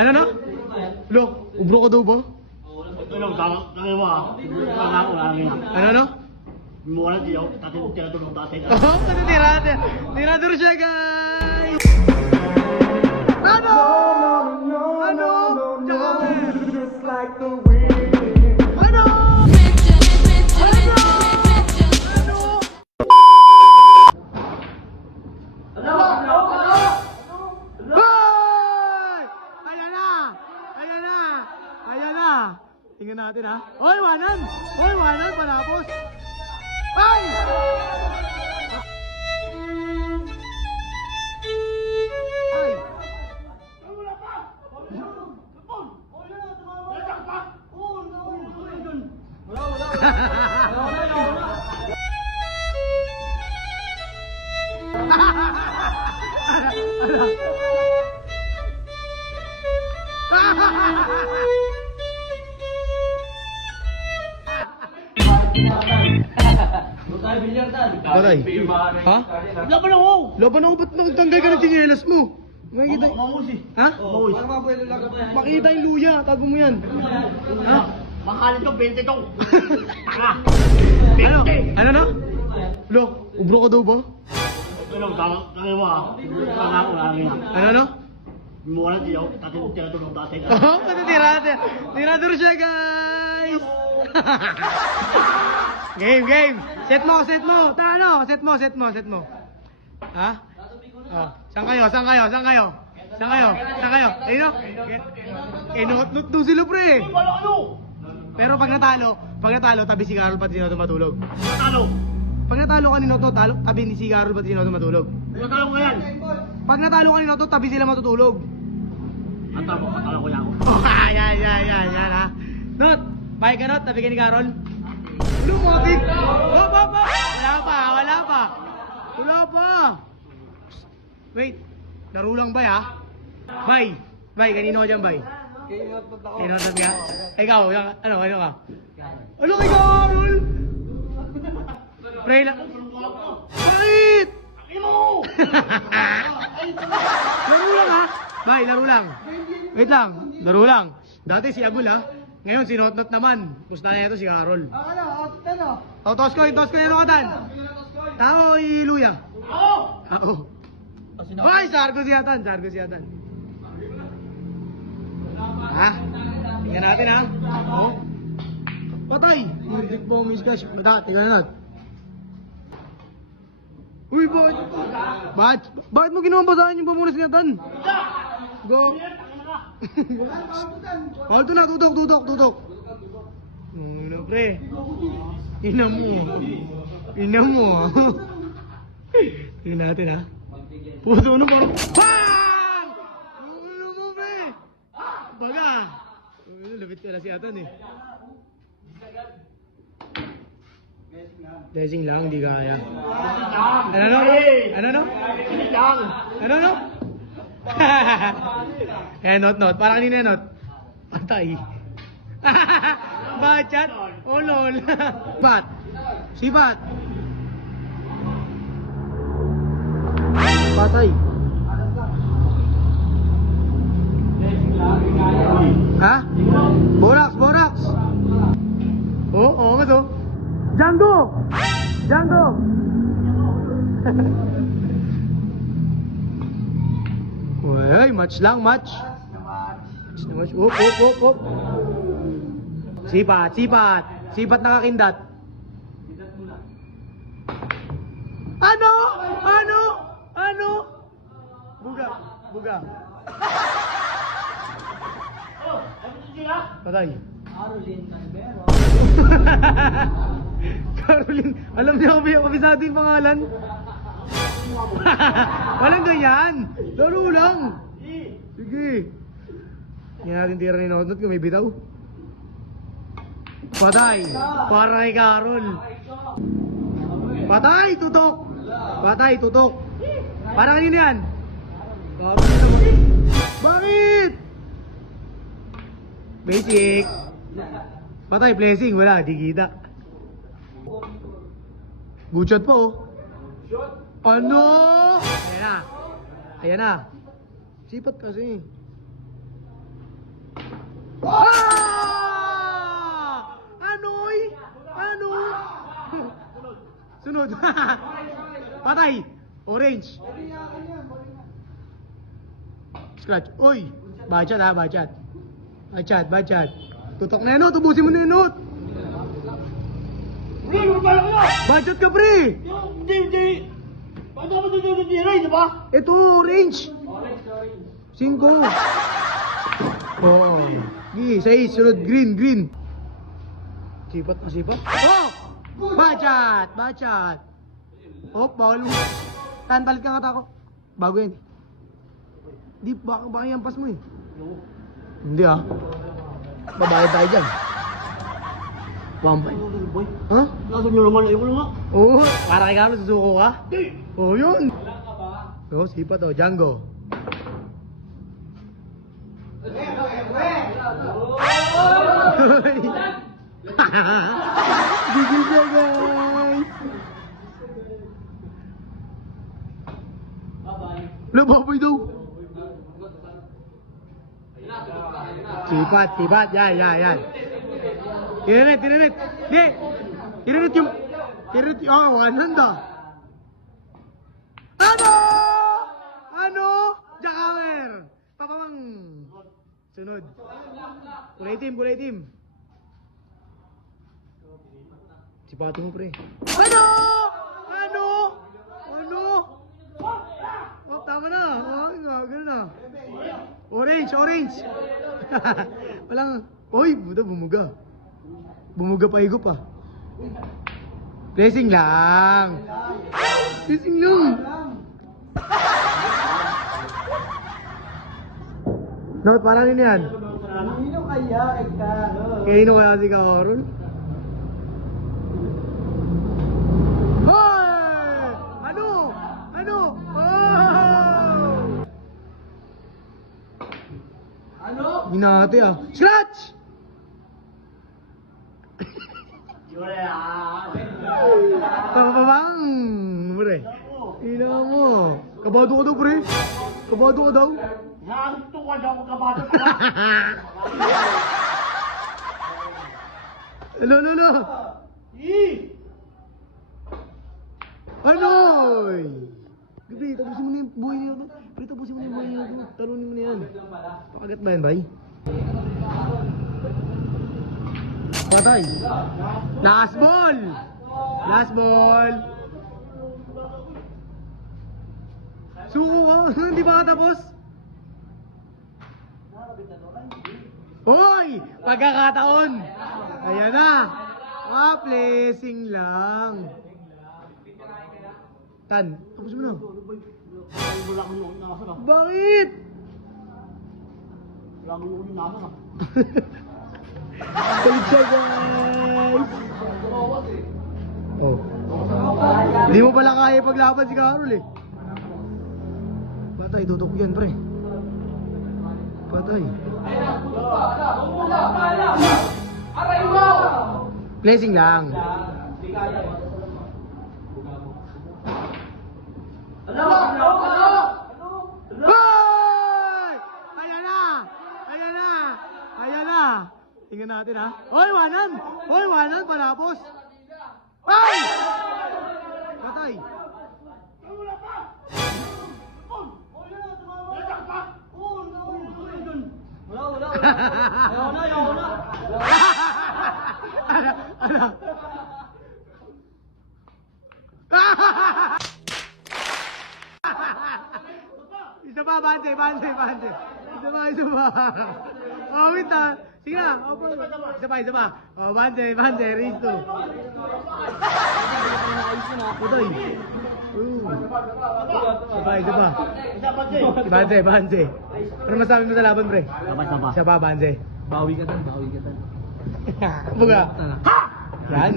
Ano no? Lo, ubro ka daw ba? Ano, tangin mo ah. Pangako namin. Ano no? Mura na diyo, tinatulong dati. Oh, kasi tirador siya guys! Ano? Ano? Just like the wind. Ano? Hoy! Ayan na! Ayan na! Ayan na! Tingnan natin ha. Hoy, wanan! Hoy, wanan! Palapos! Ay! Ay! Patay. Ha? Laban ako! Laban ako, ba't nagtanggal ka ng tsinelas mo? Makikita. Mawus eh. Ha? Mawus. Makikita yung luya, tago mo yan. Ha? Makalit ko, 20 to. Tanga! Ano? 20! Ano na? Lo, ubro ka daw ba? Ano, tangin mo ah. Pangako namin. Ano no? Mura na diyo, tinatulong dati. Oh, kasi tirador siya guys! Game! Set mo! Set mo! Ha? Oh, saan kayo? Ayun o! Not do sila pre! Wala ano? Pero pag natalo, tabi si Carol pati si Noto matulog. Matalo! Pag natalo ka ni Noto, tabi ni si Carol pati si Noto matulog. Matalo ko yan! Pag natalo ka ni Noto, tabi sila matutulog. Matalo ko yan ako. Oh, yan ha. Not, bye ka Not, tabi ka ni Carol. Lumatik! Hop! Wala pa! Wait, laro lang ba ha? Bye, kanino ka dyan bye? Kanino ka dyan? Ikaw, ano ka? Ano kay Carol? Pray lang. Bakit? Laro lang ha? Bye, laro lang. Wait lang, laro lang. Dati si Agul ha? Ngayon si Notnot naman. Pusta na ito si Carol. Oh, toss ko yung ano ka tan? Tao, iluya. Oo. Ay, Sargo siya tan. Ha? Tingnan natin ha. Oh. Patay. Music po, Miss Cash. Tingnan natin. Uy, bakit mo ginawa basahin yung pamunas niya tan? Go. Oh, ito na, tutok. Ina pre. Ina mo. Tingnan natin ha. Puto ano parang PANG! Ina mo pre. Baga. Lapit ka na si Atan eh. Blessing lang, di kaya. Ano no? Not. Parang kanina Not. Patay. Bachat? Oh lol. Sipat. Patay. Ha? Borax. Oo nga to. Django! Uy, match lang. Op. Sipat nakakindat. Ano? Buga. Patay. Caroline. Alam niyo kabisado yung pangalan? Walang ganyan. Laro lang. Sige. Hindi natin tira ni Notnot kung may bitaw. Patay. Para kay Carol. Patay, tutok. Para kanina yan. Carol naman. Bakit? Basic. Patay, blessing. Wala, di kita. Good shot po. Ano? Ayan na. Sipat kasi. Ah! Anoy? Ano? Sunod. Patay. Orange. Scratch. Uy. Bachat ha, bachat. Bachat, bachat. Tutok na enot. Ubusin mo na enot. Pre, ano ba lang yun? Bachat ka, pre. Hindi. Paano ba ito di ba? Ito, orange. 5. Oh. Gi, 6. Sunod, green. Sipat na sipat. Oh! Bachat! Bachat! Oh, bawal mo. Palit ka nga tako. Bago yan. Di, baka yampas mo eh. Hindi ah. Babayad tayo dyan. 1.5. Boy, Ha? nasa mo naman. Ayoko lang nga. Oo, para kay Carlos, susuko ka? Hindi. Oo, yun. Oo, sipat oh, Django. Gigil siya, guys. Wala, baboy daw. Sipat. Yan. Tinanet. Di. Tinanet yung... wanan da. Ano? Jackhammer. Papamang. Sunod. Kulay team. Sipati mo, pre. Ano? Oh, tama na. Ganun na. Orange. Walang... Oy, buta, bumuga. Bumuga pa higop ah. Blessing lang. Dapat parang yun yan. Kanino kaya si Kaoron? Hoy! Ano? Oh! Binate ah. Scratch! Papapang! Pre. Ina mo. Kabado ka daw, pre. Kabado ka daw. Nakakito ka daw kabata ka. Ano? Anoy! Pre, tapusin mo na yung buhay niya to. Pre, tapusin mo na yung buhay niya to. Talunin mo na yan. Pakagat ba yan, bay? Patay. Last ball. Suko ka. Hindi pa katapos? Hoy! Pagkakataon! Ayan na! Blessing lang. Tan, tapos mo na. Wala kang nung nasa ka. Bakit? Wala kang nung nasa ka. Balik siya, guys! Oh. Hindi mo pala kaya paglaban si Carol eh. Patay, tutok yan, pre. Patay. Blessing lang. Hoy! Ayan na! Tingnan natin ha. Hoy, wanan! Palapos! Hoy! Patay! Ayaw na. Ano? Isa pa, bante. Isa pa. Oh, wait ah. Sige na. Isa pa. Oh, bante, Risto. Putoy. Isa pa. Bante. Ano masabi mo sa laban, pre? Isa pa, bante. Bawi ka tan. Buga. Yan.